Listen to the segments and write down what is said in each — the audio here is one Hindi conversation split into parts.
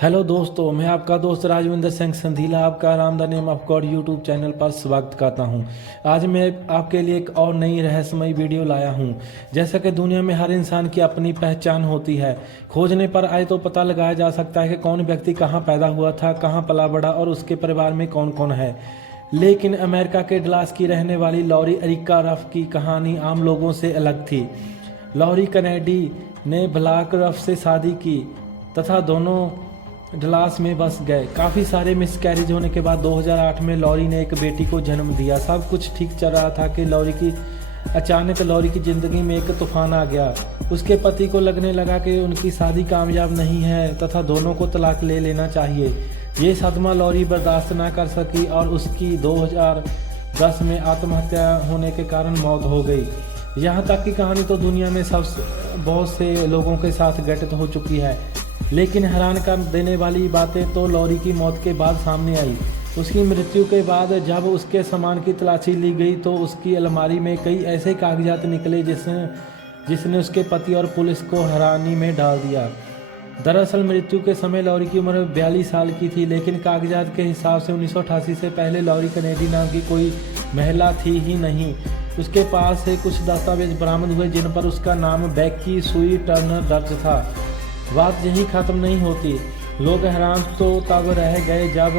हेलो दोस्तों, मैं आपका दोस्त राजविंदर सिंह संधीला आपका आराम the name of God YouTube channel पर स्वागत करता हूं। आज मैं आपके लिए एक और नई रहस्यमयी वीडियो लाया हूं। जैसा कि दुनिया में हर इंसान की अपनी पहचान होती है, खोजने पर आए तो पता लगाया जा सकता है कि कौन व्यक्ति कहां पैदा हुआ था, कहां पला बड़ा और उसके परिवार में कौन कौन है। लेकिन अमेरिका के डलास की रहने वाली लॉरी एरिका रफ की कहानी आम लोगों से अलग थी। लॉरी कैनेडी ने ब्लैक रफ से शादी की तथा दोनों डलास में बस गए। काफ़ी सारे मिसकैरेज होने के बाद 2008 में लॉरी ने एक बेटी को जन्म दिया। सब कुछ ठीक चल रहा था कि अचानक लॉरी की ज़िंदगी में एक तूफान आ गया। उसके पति को लगने लगा कि उनकी शादी कामयाब नहीं है तथा दोनों को तलाक ले लेना चाहिए। ये सदमा लॉरी बर्दाश्त ना कर सकी और उसकी 2010 में आत्महत्या होने के कारण मौत हो गई। यहाँ तक की कहानी तो दुनिया में बहुत से लोगों के साथ घटित हो चुकी है, लेकिन हैरान कर देने वाली बातें तो लॉरी की मौत के बाद सामने आई। उसकी मृत्यु के बाद जब उसके सामान की तलाशी ली गई तो उसकी अलमारी में कई ऐसे कागजात निकले जिसने उसके पति और पुलिस को हैरानी में डाल दिया। दरअसल मृत्यु के समय लॉरी की उम्र 42 साल की थी, लेकिन कागजात के हिसाब से 1988 से पहले लॉरी कैनेडी नाम की कोई महिला थी ही नहीं। उसके पास से कुछ दस्तावेज बरामद हुए जिन पर उसका नाम बेकी सुई टर्नर दर्ज था। बात यही ख़त्म नहीं होती। लोग हैरान तो तब रह गए जब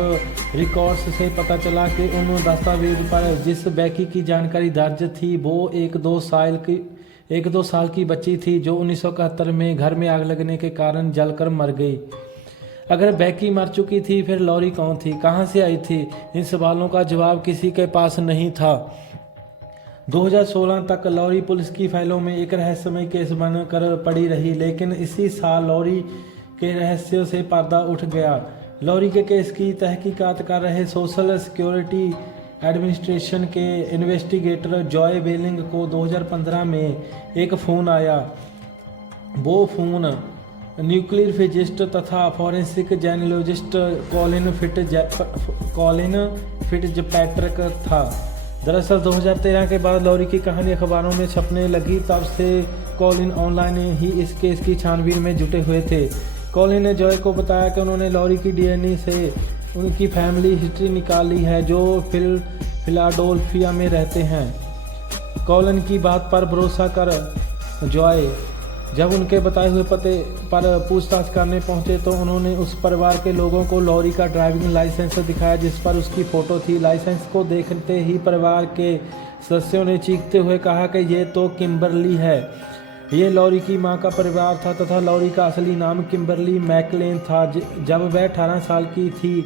रिकॉर्ड्स से पता चला कि उन दस्तावेज पर जिस बेकी की जानकारी दर्ज थी वो एक दो साल की बच्ची थी जो 1971 में घर में आग लगने के कारण जलकर मर गई। अगर बेकी मर चुकी थी फिर लॉरी कौन थी, कहां से आई थी? इन सवालों का जवाब किसी के पास नहीं था। 2016 तक लॉरी पुलिस की फाइलों में एक रहस्यमय केस बनकर पड़ी रही, लेकिन इसी साल लॉरी के रहस्यों से पर्दा उठ गया। लॉरी के केस की तहकीकात कर रहे सोशल सिक्योरिटी एडमिनिस्ट्रेशन के इन्वेस्टिगेटर जॉय वेलिंग को 2015 में एक फ़ोन आया। वो फ़ोन न्यूक्लियर फिजिस्ट तथा फॉरेंसिक जेनेलॉजिस्ट कॉलिन फिट्जपैट्रिक था। दरअसल 2013 के बाद लॉरी की कहानी अखबारों में छपने लगी। तब से कॉलिन ऑनलाइन ही इस केस की छानबीन में जुटे हुए थे। कॉलिन ने जॉय को बताया कि उन्होंने लॉरी की डीएनए से उनकी फैमिली हिस्ट्री निकाली है जो फिलाडेल्फिया में रहते हैं। कॉलिन की बात पर भरोसा कर जॉय जब उनके बताए हुए पते पर पूछताछ करने पहुंचे तो उन्होंने उस परिवार के लोगों को लॉरी का ड्राइविंग लाइसेंस दिखाया जिस पर उसकी फ़ोटो थी। लाइसेंस को देखते ही परिवार के सदस्यों ने चीखते हुए कहा कि ये तो किम्बरली है। ये लॉरी की मां का परिवार था तथा लॉरी का असली नाम किम्बरली मैकलेन था। जब वह 18 साल की थी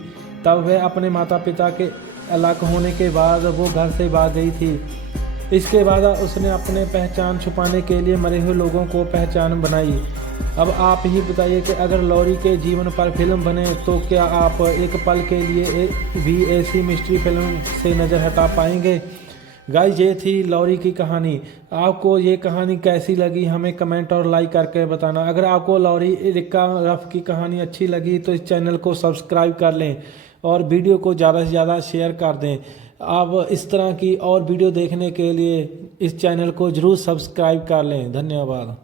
तब वह अपने माता पिता के अलग होने के बाद वो घर से भाग गई थी। इसके बाद उसने अपने पहचान छुपाने के लिए मरे हुए लोगों को पहचान बनाई। अब आप ही बताइए कि अगर लॉरी के जीवन पर फिल्म बने तो क्या आप एक पल के लिए भी ऐसी मिस्ट्री फिल्म से नज़र हटा पाएंगे? गाइस, ये थी लॉरी की कहानी। आपको ये कहानी कैसी लगी हमें कमेंट और लाइक करके बताना। अगर आपको लॉरी एरिका रफ की कहानी अच्छी लगी तो इस चैनल को सब्सक्राइब कर लें और वीडियो को ज़्यादा से ज़्यादा शेयर कर दें। आप इस तरह की और वीडियो देखने के लिए इस चैनल को ज़रूर सब्सक्राइब कर लें। धन्यवाद।